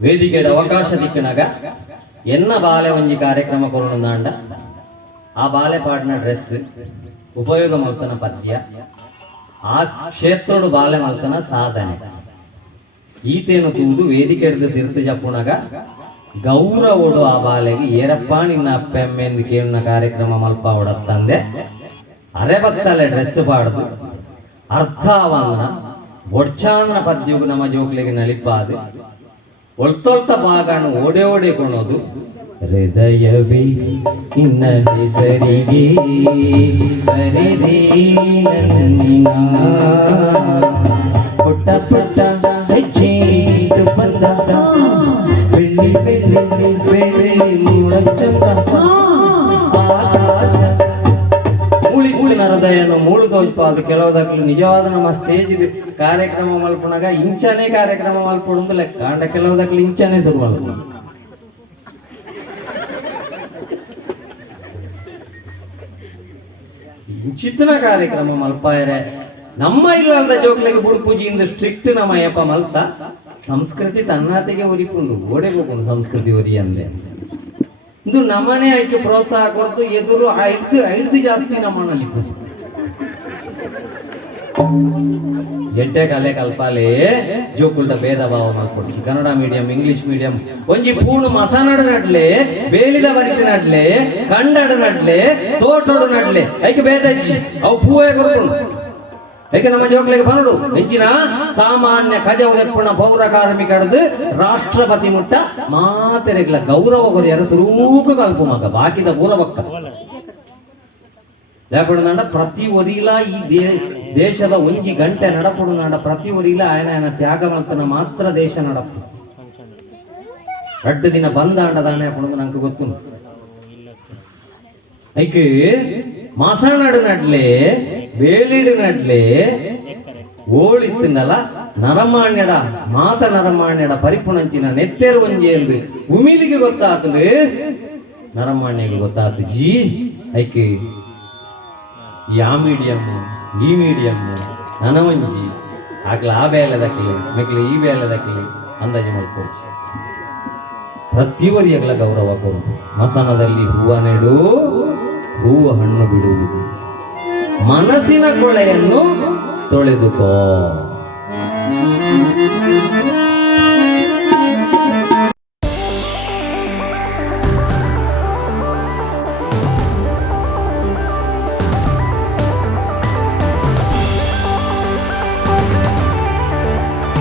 ವೇದಿಕೆಯ ಅವಕಾಶ ದಿಕ್ಕನಾಗ ಎನ್ನ ಬಾಲೆ ಒಂಜಿ ಕಾರ್ಯಕ್ರಮ ಕೊರೋನಾಂಡ ಆ ಬಾಲೆ ಪಾಡಿನ ಡ್ರೆಸ್ ಉಪಯೋಗ ಮಲ್ತನ ಪದ್ಯ ಆ ಕ್ಷೇತ್ರೋಡು ಬಾಲೆ ಮಲ್ತನ ಸಾಧನೆ ಈತೇನು ತೂದು ವೇದಿಕೆ ಹಿಡಿದು ತಿರ್ತು ಜಪ್ಪುನಾಗ ಗೌರವೋಡು ಆ ಬಾಲೆಗೆ ಏರಪ್ಪ ನಿನ್ನ ಅಪ್ಪೆಮ್ಮೆಂದು ಕೇಳಿನ ಕಾರ್ಯಕ್ರಮ ಮಲ್ಪ ಹೊಡತ್ತಂದೆ ಅರೆ ಬತ್ತಲೆ ಡ್ರೆಸ್ ಪಾಡ್ದು ಅರ್ಥವಂದನ ಒಡ್ಚಾಂದ್ರ ಪದ್ಯಗೂ ನಮ್ಮ ಜೋಕ್ಲಿಗೆ ನಲಿಪಾದು ಒಳ್ತೊಳ್ತ ಭಾಗನು ಓಡೆ ಓಡೆ ಕೊಣೋದು ಹೃದಯವೇ ನಿನ್ನ ಹೆಸರಿಗೆ ಪುಟ್ಟ ಪುಟ್ಟ ಹೆಚ್ಚಿದು ಬಂದ ಬೆಳ್ಳಿ ಬೆಳ್ಳಿ ಬೆಳ್ಳಿ ಮೂಳಚಂದ ಮೂಳಿನ ಹೃದಯನು ಮೂಳುದಲ್ಪ ಅದು ಕೆಲವುದಕ್ಕೆ ನಿಜವಾದ ನಮ್ಮ ಸ್ಟೇಜ್ ಕಾರ್ಯಕ್ರಮ ಮಲ್ಪನಾಗ ಇಂಚನೆ ಕಾರ್ಯಕ್ರಮ ಮಲ್ಪೊಂದು ಲೆಕ್ಕ ಅಂಡ ಕೆಲವುದಕ್ಕೆ ಇಂಚನೆ ಶುರು ಮಲ್ಪ ಇಂಚಿತ್ತಿನ ಕಾರ್ಯಕ್ರಮ ಮಲ್ಪಾಯರೆ ನಮ್ಮ ಇಲ್ಲದ ಜೋಕ್ಲಿಗೆ ಬುಡು ಪೂಜೆಯಿಂದ ಸ್ಟ್ರಿಕ್ಟ್ ನಮ್ಮ ಅಯ್ಯಪ್ಪ ಮಲ್ತ ಸಂಸ್ಕೃತಿ ತನ್ನಾತಿಗೆ ಒರಿಪುಂಡು ಓಡೆ ಹೋಗುಂಡು ಸಂಸ್ಕೃತಿ ಒರಿ ಅಂದೆ ಇದು ನಮ್ಮನೆ ಆಯ್ಕೆ ಪ್ರೋತ್ಸಾಹ ಕೊಡ್ತು ಎದುರು ಐದು ಜಾಸ್ತಿ ನಮ್ಮನಲ್ಲಿ ಎಡ್ಡೆ ಕಲೆ ಕಲ್ಪಾಲೆ ಜೋಕುಲ್ಟ ಭೇದ ಭಾವ ಮಾಡ್ಕೊಡ್ತಿ ಕನ್ನಡ ಮೀಡಿಯಂ ಇಂಗ್ಲಿಷ್ ಮೀಡಿಯಂ ಒಂಜಿ ಪೂರ್ಣ ಮಸಾನಡ ನಡ್ಲೆ ಬೇಲಿದ ಬರಿಕೆ ನಡ್ಲೆ ಕಂಡಡ ನಡ್ಲೆ ತೋಟೋಡು ನಡ್ಲೆ ಐಕೆ ಭೇದ ಹೆಚ್ಚಿ ಅವು ಪೂವೇ ಕೊರ್ಕೊಂಡು ಏಕೆ ನಮ್ಮ ಜೋಕ್ಲಿಗೆ ಬರಡು ಹೆಚ್ಚಿನ ಸಾಮಾನ್ಯ ಕಜವದಪ್ಪಣ ಪೌರ ಕಾರ್ಮಿಕರದು ರಾಷ್ಟ್ರಪತಿ ಮುಟ್ಟ ಮಾತೆರೆಗಳ ಗೌರವ ಕೊರಿಯರ ಸ್ವರೂಪ ಕಲ್ಪು ಮಗ ಬಾಕಿದ ಪೂರವಕ್ಕ ಯಾಕಂಡ ಪ್ರತಿ ಒರಿಲ ಈ ದೇಶದ ಒಂಜಿ ಗಂಟೆ ನಡಪಡು ನಾಡ ಪ್ರತಿ ಒರಿಲ ಆಯನ ತ್ಯಾಗವಂತನ ಮಾತ್ರ ದೇಶ ನಡಪು 2 ದಿನ ಬಂದ ಅಂಡದಾನೆ ಹಾಕೊಂಡು ನಂಗೆ ಗೊತ್ತು ಐಕೆ ಮಾಸನಾಡು ನಡ್ಲೆ ಬೇಲಿಡು ನಡ್ಲೆ ಓಳಿತ್ತಿನಲ್ಲ ನರಮಾಣ್ಯಡ ಮಾತ ನರಮಾಣ್ಯಡ ಪರಿಪುಣಂಚಿನ ನೆತ್ತೆರು ಒಂಜಿ ಎಂದು ಉಮಿಲಿಗೆ ಗೊತ್ತಾತಲು ನರಮಾಣ್ಯಗೆ ಗೊತ್ತಾತು ಜಿ ಐಕೆ ಆ ಮೀಡಿಯಂ ಈ ಮೀಡಿಯಂ ನನವಂಜಿ ಆಗ್ಲ ಆ ಬೇಲದಕ್ಲಿ ಮೆಕ್ಲಿ ಈ ಬೇಲದಕ್ಲಿ ಅಂದಾಜು ಮಾಡ್ಕೊಡ್ಸಿ ಪ್ರತಿವರಿಯಗಳ ಗೌರವ ಕೊಡು ಮಸನದಲ್ಲಿ ಹೂವ ನೆಡು ಹೂವು ಹಣ್ಣು ಬಿಡುವುದು ಮನಸ್ಸಿನ ಕೊಳೆಯನ್ನು ತೊಳೆದುಕೋ